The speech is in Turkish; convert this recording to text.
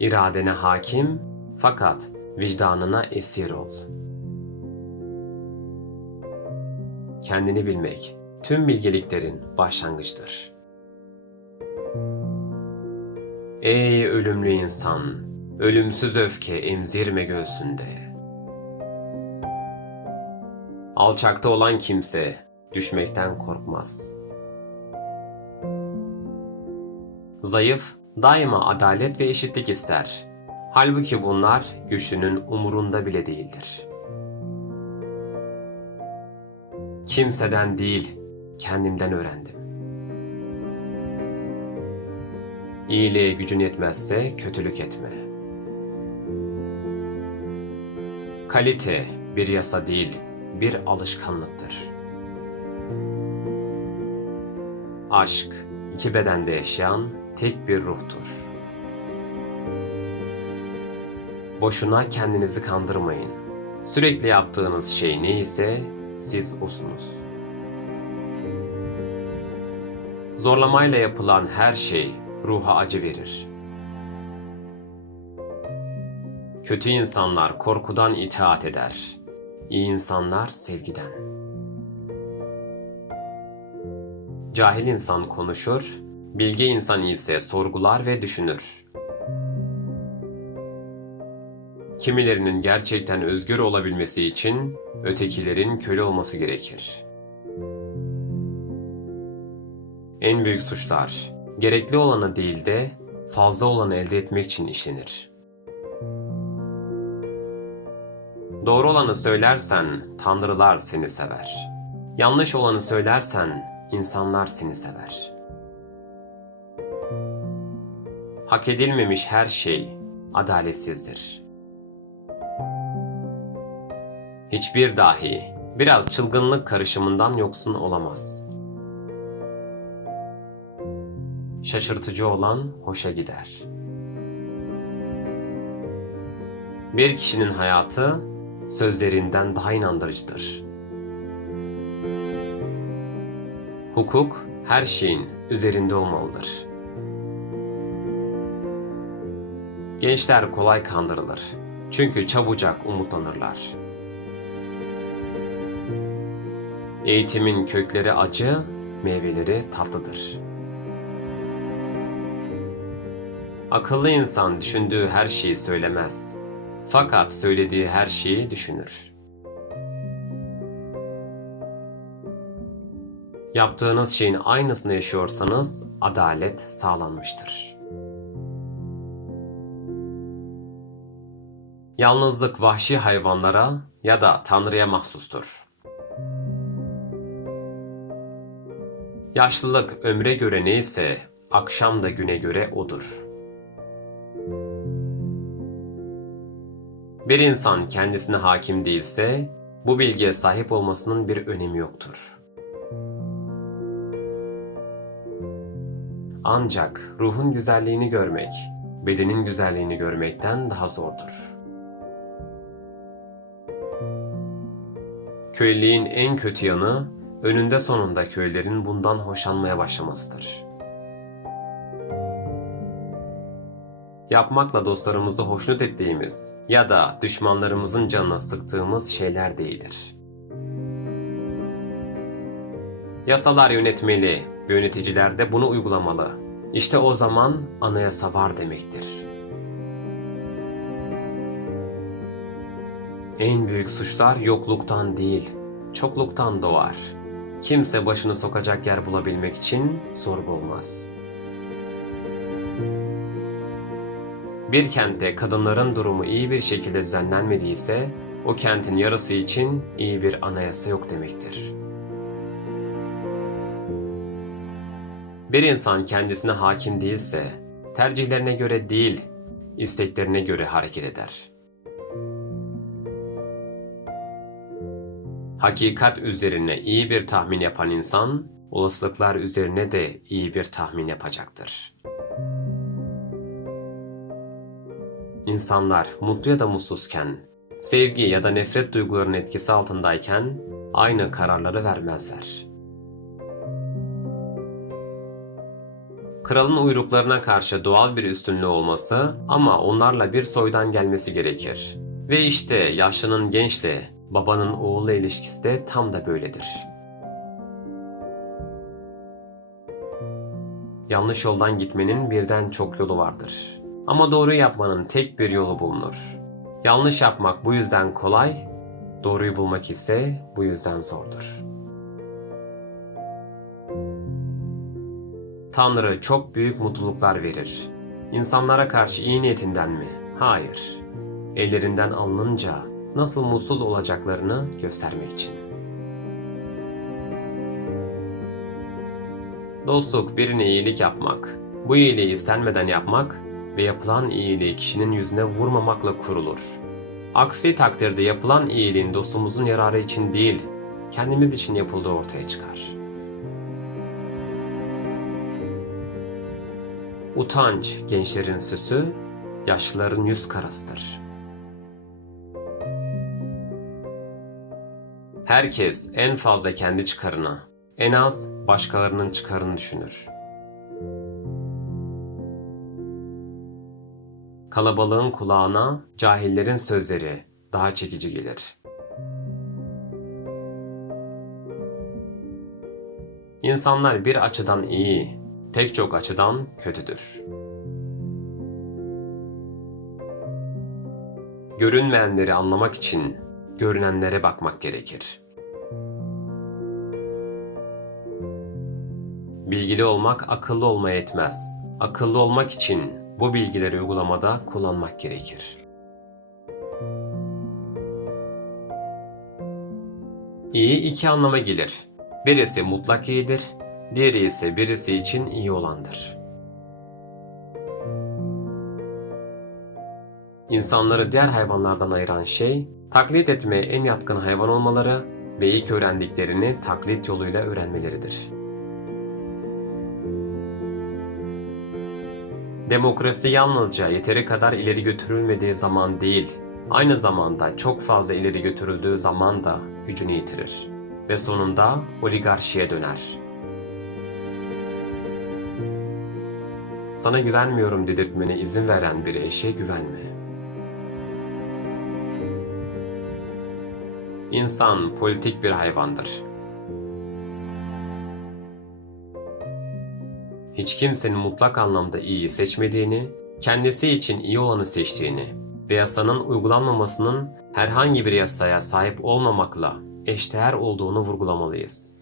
İradene hakim fakat vicdanına esir ol. Kendini bilmek tüm bilgeliklerin başlangıçtır. Ey ölümlü insan, ölümsüz öfke emzirme göğsünde. Alçakta olan kimse düşmekten korkmaz. Zayıf daima adalet ve eşitlik ister. Halbuki bunlar güçlünün umurunda bile değildir. Kimseden değil, kendimden öğrendim. İyiliğe gücün yetmezse kötülük etme. Kalite bir yasa değil, bir alışkanlıktır. Aşk, iki bedende yaşayan tek bir ruhtur. Boşuna kendinizi kandırmayın. Sürekli yaptığınız şey neyse siz osunuz. Zorlamayla yapılan her şey ruha acı verir. Kötü insanlar korkudan itaat eder. İyi insanlar sevgiden. Cahil insan konuşur, bilge insan ise sorgular ve düşünür. Kimilerinin gerçekten özgür olabilmesi için ötekilerin köle olması gerekir. En büyük suçlar gerekli olanı değil de fazla olanı elde etmek için işlenir. Doğru olanı söylersen tanrılar seni sever. Yanlış olanı söylersen insanlar seni sever. Hak edilmemiş her şey adaletsizdir. Hiçbir dahi biraz çılgınlık karışımından yoksun olamaz. Şaşırtıcı olan hoşa gider. Bir kişinin hayatı sözlerinden daha inandırıcıdır. Hukuk her şeyin üzerinde olmalıdır. Gençler kolay kandırılır. Çünkü çabucak umutlanırlar. Eğitimin kökleri acı, meyveleri tatlıdır. Akıllı insan düşündüğü her şeyi söylemez. Fakat söylediği her şeyi düşünür. Yaptığınız şeyin aynısını yaşıyorsanız adalet sağlanmıştır. Yalnızlık vahşi hayvanlara ya da Tanrı'ya mahsustur. Yaşlılık ömre göre neyse, akşam da güne göre odur. Bir insan kendisine hakim değilse, bu bilgiye sahip olmasının bir önemi yoktur. Ancak ruhun güzelliğini görmek, bedenin güzelliğini görmekten daha zordur. Köylüğün en kötü yanı, önünde sonunda köylerin bundan hoşlanmaya başlamasıdır. Yapmakla dostlarımızı hoşnut ettiğimiz ya da düşmanlarımızın canına sıktığımız şeyler değildir. Yasalar yönetmeli yöneticiler de bunu uygulamalı. İşte o zaman anayasa var demektir. En büyük suçlar yokluktan değil, çokluktan doğar. Kimse başını sokacak yer bulabilmek için sorgu olmaz. Bir kentte kadınların durumu iyi bir şekilde düzenlenmediyse, o kentin yarısı için iyi bir anayasa yok demektir. Bir insan kendisine hakim değilse, tercihlerine göre değil, isteklerine göre hareket eder. Hakikat üzerine iyi bir tahmin yapan insan, olasılıklar üzerine de iyi bir tahmin yapacaktır. İnsanlar mutlu ya da mutsuzken, sevgi ya da nefret duygularının etkisi altındayken aynı kararları vermezler. Kralın uyruklarına karşı doğal bir üstünlüğü olması ama onlarla bir soydan gelmesi gerekir. Ve işte yaşlının gençle, babanın oğulla ilişkisi de tam da böyledir. Yanlış yoldan gitmenin birden çok yolu vardır. Ama doğru yapmanın tek bir yolu bulunur. Yanlış yapmak bu yüzden kolay, doğruyu bulmak ise bu yüzden zordur. Tanrı çok büyük mutluluklar verir. İnsanlara karşı iyi niyetinden mi? Hayır. Ellerinden alınınca nasıl mutsuz olacaklarını göstermek için. Dostluk birine iyilik yapmak, bu iyiliği istenmeden yapmak ve yapılan iyiliği kişinin yüzüne vurmamakla kurulur. Aksi takdirde yapılan iyiliğin dostumuzun yararı için değil, kendimiz için yapıldığı ortaya çıkar. Utanç gençlerin süsü, yaşlıların yüz karasıdır. Herkes en fazla kendi çıkarını, en az başkalarının çıkarını düşünür. Kalabalığın kulağına cahillerin sözleri daha çekici gelir. İnsanlar bir açıdan iyi, pek çok açıdan kötüdür. Görünmeyenleri anlamak için görünenlere bakmak gerekir. Bilgili olmak akıllı olmaya yetmez. Akıllı olmak için bu bilgileri uygulamada kullanmak gerekir. İyi iki anlama gelir. Birisi mutlak iyidir, diğeri ise birisi için iyi olandır. İnsanları diğer hayvanlardan ayıran şey, taklit etmeye en yatkın hayvan olmaları ve ilk öğrendiklerini taklit yoluyla öğrenmeleridir. Demokrasi yalnızca yeteri kadar ileri götürülmediği zaman değil, aynı zamanda çok fazla ileri götürüldüğü zaman da gücünü yitirir ve sonunda oligarşiye döner. Sana güvenmiyorum dedirtmene izin veren bir eşe güvenme. İnsan politik bir hayvandır. Hiç kimsenin mutlak anlamda iyiyi seçmediğini, kendisi için iyi olanı seçtiğini ve yasanın uygulanmamasının herhangi bir yasaya sahip olmamakla eşdeğer olduğunu vurgulamalıyız.